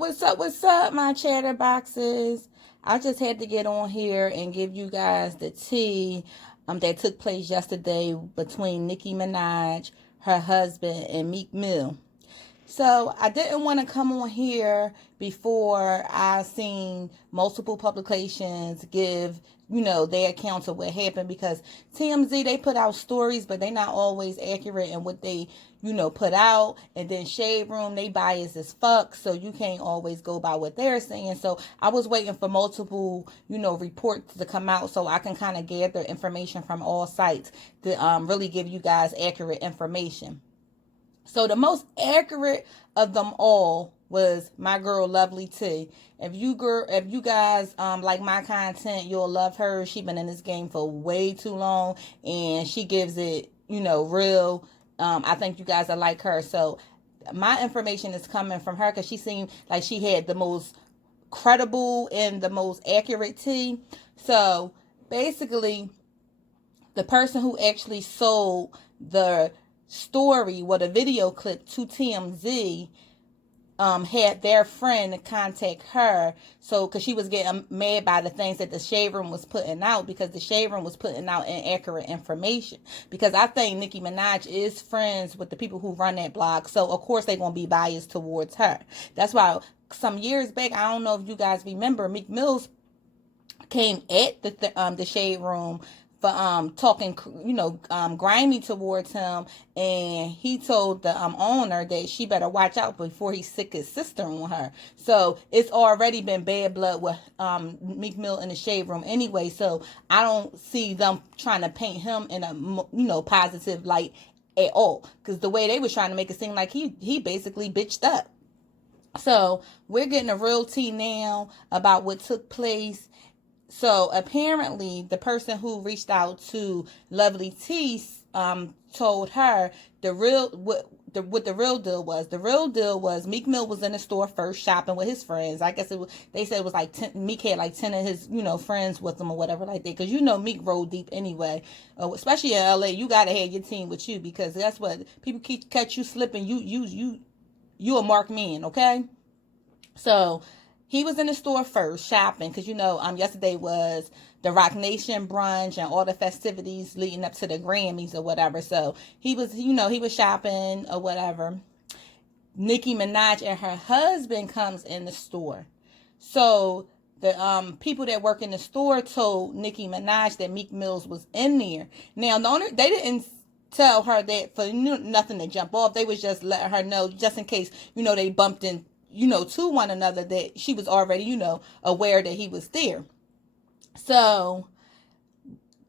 what's up, my chatterboxes? I just had to get on here and give you guys the tea that took place yesterday between Nicki Minaj, her husband, and Meek Mill. So I didn't want to come on here before I seen multiple publications give, their accounts of what happened, because TMZ, they put out stories, but they not always accurate in what they, put out. And then Shade Room, they biased as fuck, so you can't always go by what they're saying. So I was waiting for multiple, reports to come out so I can kind of gather information from all sites to really give you guys accurate information. So the most accurate of them all was my girl Lovely T. If you guys like my content, you'll love her. She's been in this game for way too long, and she gives it, real. I think you guys are like her. So my information is coming from her because she seemed like she had the most credible and the most accurate tea. So basically, the person who actually sold the story, the video clip to TMZ, had their friend contact her, so because she was getting mad by the things that the Shade Room was putting out, because the Shade Room was putting out inaccurate information. Because I think Nicki Minaj is friends with the people who run that blog, so of course they're gonna be biased towards her. That's why some years back, I don't know if you guys remember, Meek Mills came at the Shade Room for talking grimy towards him, and he told the owner that she better watch out before he sick his sister on her. So it's already been bad blood with Meek Mill in the Shade Room anyway. So I don't see them trying to paint him in a positive light at all, because the way they was trying to make it seem like he basically bitched up. So we're getting a real tea now about what took place. So apparently the person who reached out to Lovely T told her what the real deal was. The real deal was Meek Mill was in the store first shopping with his friends. I guess they said it was like 10, Meek had like 10 of his friends with him or whatever like that, because Meek roll deep anyway. Especially in LA, you gotta have your team with you, because that's what people keep catch you slipping. You a marked man, okay? So he was in the store first shopping, because yesterday was the Rock Nation brunch and all the festivities leading up to the Grammys or whatever. So he was shopping or whatever. Nicki Minaj and her husband comes in the store. So the people that work in the store told Nicki Minaj that Meek Mills was in there. Now the owner, they didn't tell her that for nothing to jump off. They was just letting her know, just in case they bumped in to one another, that she was already, aware that he was there. So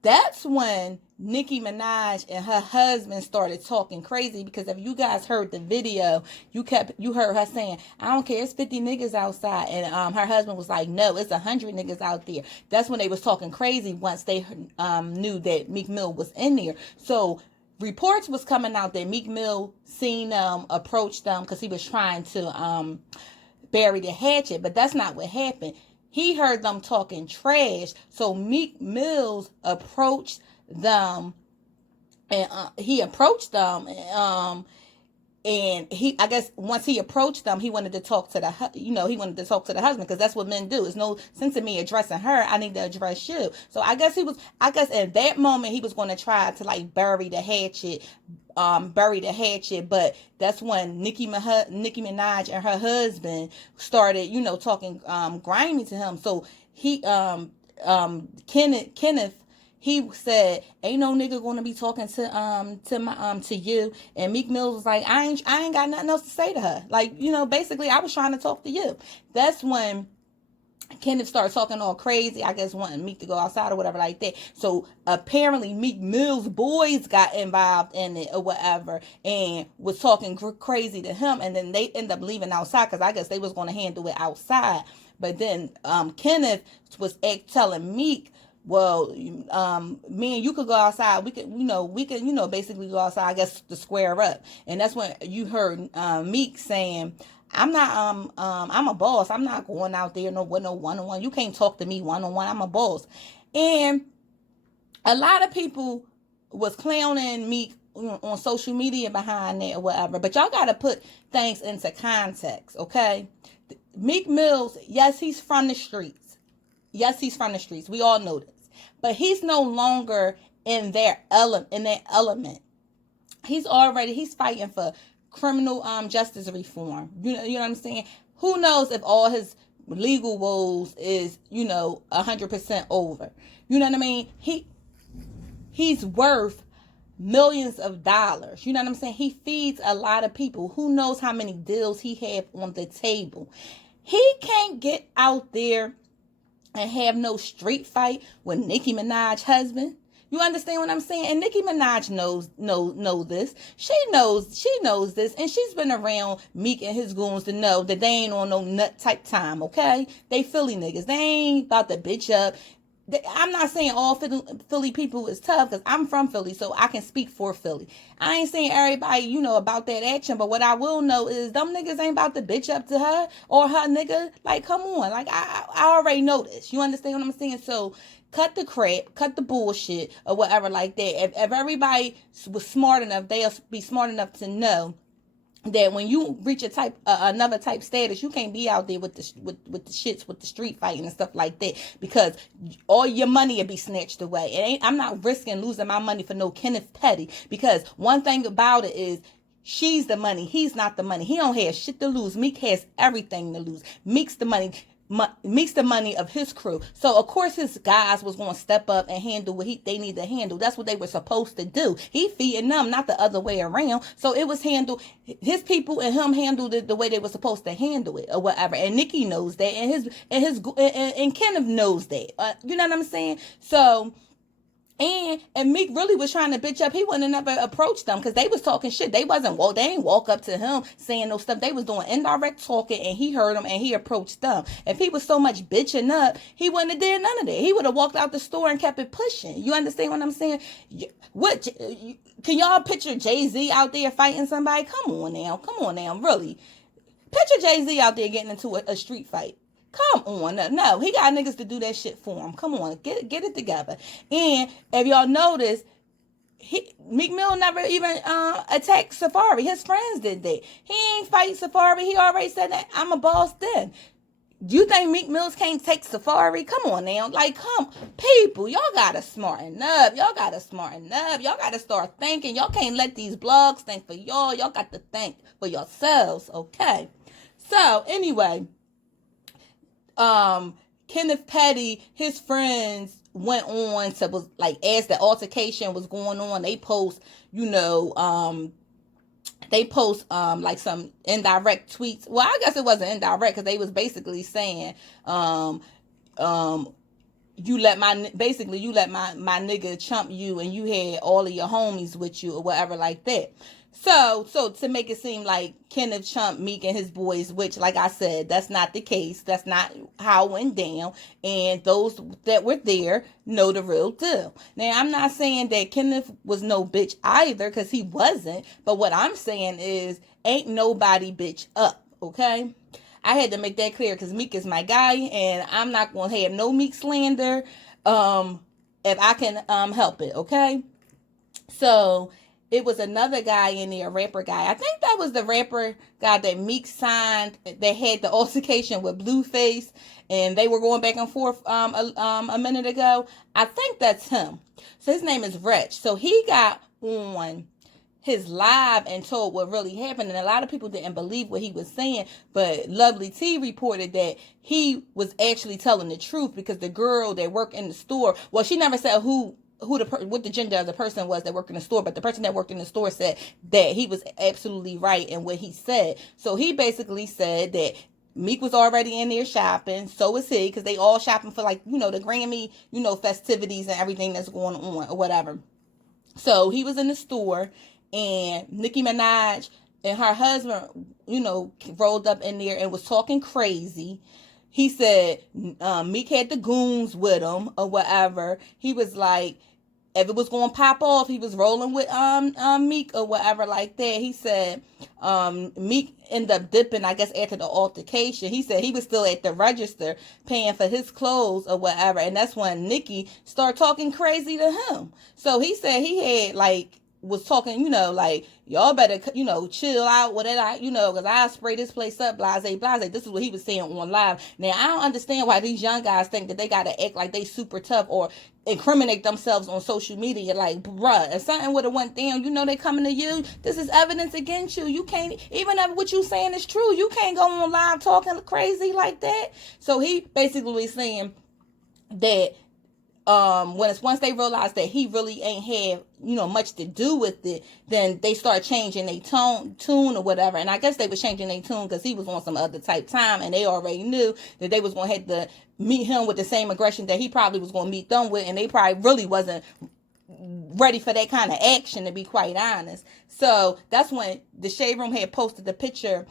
that's when Nicki Minaj and her husband started talking crazy, because if you guys heard the video, you heard her saying, I don't care, it's 50 niggas outside. And her husband was like, no, it's 100 niggas out there. That's when they was talking crazy, once they knew that Meek Mill was in there. So reports was coming out that Meek Mill seen them, approached them, because he was trying to bury the hatchet, but that's not what happened. He heard them talking trash, so Meek Mills approached them, and and I guess once he approached them, he wanted to talk to the husband, because that's what men do. It's no sense in me addressing her. I need to address you. So I guess in that moment he was going to try to like bury the hatchet. But that's when Nicki Minaj and her husband started, talking grimy to him. So he Kenneth, he said, ain't no nigga gonna be talking to you. And Meek Mill was like, I ain't got nothing else to say to her. Like, basically I was trying to talk to you. That's when Kenneth started talking all crazy, I guess wanting Meek to go outside or whatever like that. So apparently Meek Mill's boys got involved in it or whatever, and was talking crazy to him. And then they end up leaving outside, because I guess they was going to handle it outside. But then Kenneth was telling Meek, well, me and you could go outside. We could, basically go outside, I guess, to square up. And that's when you heard Meek saying, I'm a boss. I'm not going out there with no one-on-one. You can't talk to me one-on-one. I'm a boss. And a lot of people was clowning Meek on social media behind that or whatever. But y'all got to put things into context, okay? Meek Mills, yes, he's from the streets. Yes, he's from the streets. We all know this. But he's no longer in their element. He's fighting for criminal justice reform. You know what I'm saying? Who knows if all his legal woes is, 100% over. You know what I mean? He's worth millions of dollars. You know what I'm saying? He feeds a lot of people. Who knows how many deals he have on the table. He can't get out there and have no street fight with Nicki Minaj's husband. You understand what I'm saying? And Nicki Minaj knows this. She knows this, and she's been around Meek and his goons to know that they ain't on no nut type time, okay? They Philly niggas. They ain't about to bitch up. I'm not saying all Philly people is tough, because I'm from Philly, so I can speak for Philly. I ain't saying everybody, about that action, but what I will know is them niggas ain't about to bitch up to her or her nigga. Like, come on. Like, I already know this. You understand what I'm saying? So, cut the crap, cut the bullshit, or whatever like that. If everybody was smart enough, they'll be smart enough to know that when you reach another type status, you can't be out there with the shits, with the street fighting and stuff like that, because all your money will be snatched away. I'm not risking losing my money for no Kenneth Petty, because one thing about it is, she's the money, he's not the money. He don't have shit to lose. Meek has everything to lose. Meek's the money of his crew. So of course his guys was going to step up and handle what they need to handle. That's what they were supposed to do. He feeding them, not the other way around. So it was handled, his people and him handled it the way they were supposed to handle it, or whatever. And Nicki knows that, and Kenneth knows that. You know what I'm saying? So. And Meek really was trying to bitch up. He wouldn't have never approached them, because they was talking shit. They ain't walk up to him saying no stuff. They was doing indirect talking, and he heard them and he approached them. If he was so much bitching up, he wouldn't have did none of that. He would have walked out the store and kept it pushing. You understand what I'm saying? What can y'all picture Jay-Z out there fighting somebody? Come on now, really. Picture Jay-Z out there getting into a street fight. Come on. No, he got niggas to do that shit for him. Come on, get it together. And if y'all notice, Meek Mill never even attacked Safari. His friends did that. He ain't fight Safari. He already said that I'm a boss then. You think Meek Mills can't take Safari? Come on now. Like, people, y'all gotta smarten up. Y'all gotta start thinking. Y'all can't let these blogs think for y'all. Y'all got to think for yourselves, okay? So, anyway, Kenneth Petty, his friends went on to, was like, as the altercation was going on, they post, like some indirect tweets. Well, I guess it wasn't indirect, because they was basically saying, you let my nigga chump you, and you had all of your homies with you, or whatever like that. So to make it seem like Kenneth chumped Meek and his boys, which, like I said, that's not the case. That's not how it went down. And those that were there know the real deal. Now, I'm not saying that Kenneth was no bitch either, because he wasn't. But what I'm saying is, ain't nobody bitch up, okay? I had to make that clear, because Meek is my guy, and I'm not going to have no Meek slander if I can help it, okay? So it was another guy in there, a rapper guy. I think that was the rapper guy that Meek signed, that had the altercation with Blueface, and they were going back and forth a minute ago. I think that's him. So his name is Wretch. So he got on his live and told what really happened, and a lot of people didn't believe what he was saying, but Lovely T reported that he was actually telling the truth, because the girl that worked in the store, well, she never said what the gender of the person was that worked in the store, but the person that worked in the store said that he was absolutely right in what he said. So he basically said that Meek was already in there shopping, so was he, because they all shopping for, like, the Grammy, festivities and everything that's going on or whatever. So he was in the store, and Nicki Minaj and her husband, rolled up in there and was talking crazy. He said Meek had the goons with him or whatever. He was like, if it was going to pop off, he was rolling with Meek or whatever like that. He said Meek ended up dipping, I guess, after the altercation. He said he was still at the register paying for his clothes or whatever. And that's when Nicki started talking crazy to him. So he said he had, like, was talking, like, y'all better, chill out, whatever, because I spray this place up, blase, blase. This is what he was saying on live. Now, I don't understand why these young guys think that they got to act like they super tough or incriminate themselves on social media. Like, bruh, if something would have went down, they coming to you. This is evidence against you. You can't, even if what you saying is true, you can't go on live talking crazy like that. So he basically saying that once they realized that he really ain't have much to do with it, then they start changing their tune or whatever. And I guess they was changing their tune because he was on some other type time, and they already knew that they was gonna have to meet him with the same aggression that he probably was gonna meet them with, and they probably really wasn't ready for that kind of action, to be quite honest. So that's when the Shade Room had posted the picture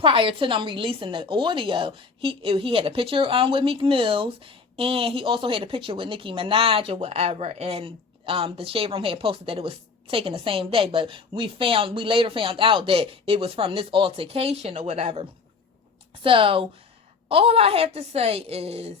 prior to them releasing the audio. He had a picture with Meek Mills. And he also had a picture with Nicki Minaj or whatever. And the Shade Room had posted that it was taken the same day. But we later found out that it was from this altercation or whatever. So all I have to say is,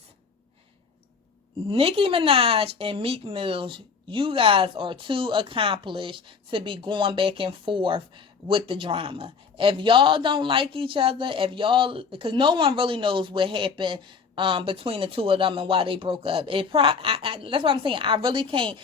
Nicki Minaj and Meek Mills, you guys are too accomplished to be going back and forth with the drama. If y'all don't like each other, because no one really knows what happened between the two of them and why they broke up. That's what I'm saying. I really can't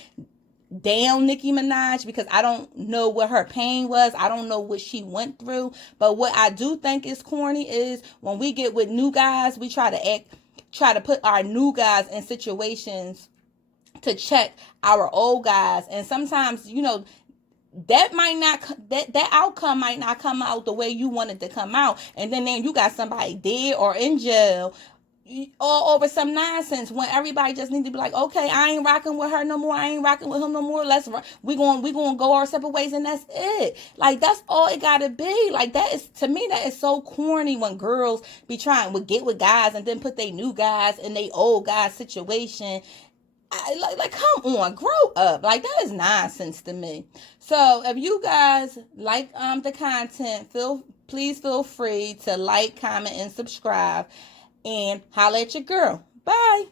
down Nicki Minaj because I don't know what her pain was. I don't know what she went through. But what I do think is corny is when we get with new guys, we try to put our new guys in situations to check our old guys. And sometimes, that outcome might not come out the way you wanted to come out. And then you got somebody dead or in jail all over some nonsense when everybody just need to be like, okay, I ain't rocking with her no more. I ain't rocking with him no more. We going to go our separate ways, and that's it. Like, that's all it gotta be. Like, to me, that is so corny when girls be trying to get with guys and then put they new guys in they old guys situation. Come on, grow up. Like, that is nonsense to me. So if you guys like the content, please feel free to like, comment, and subscribe. And holla at your girl. Bye.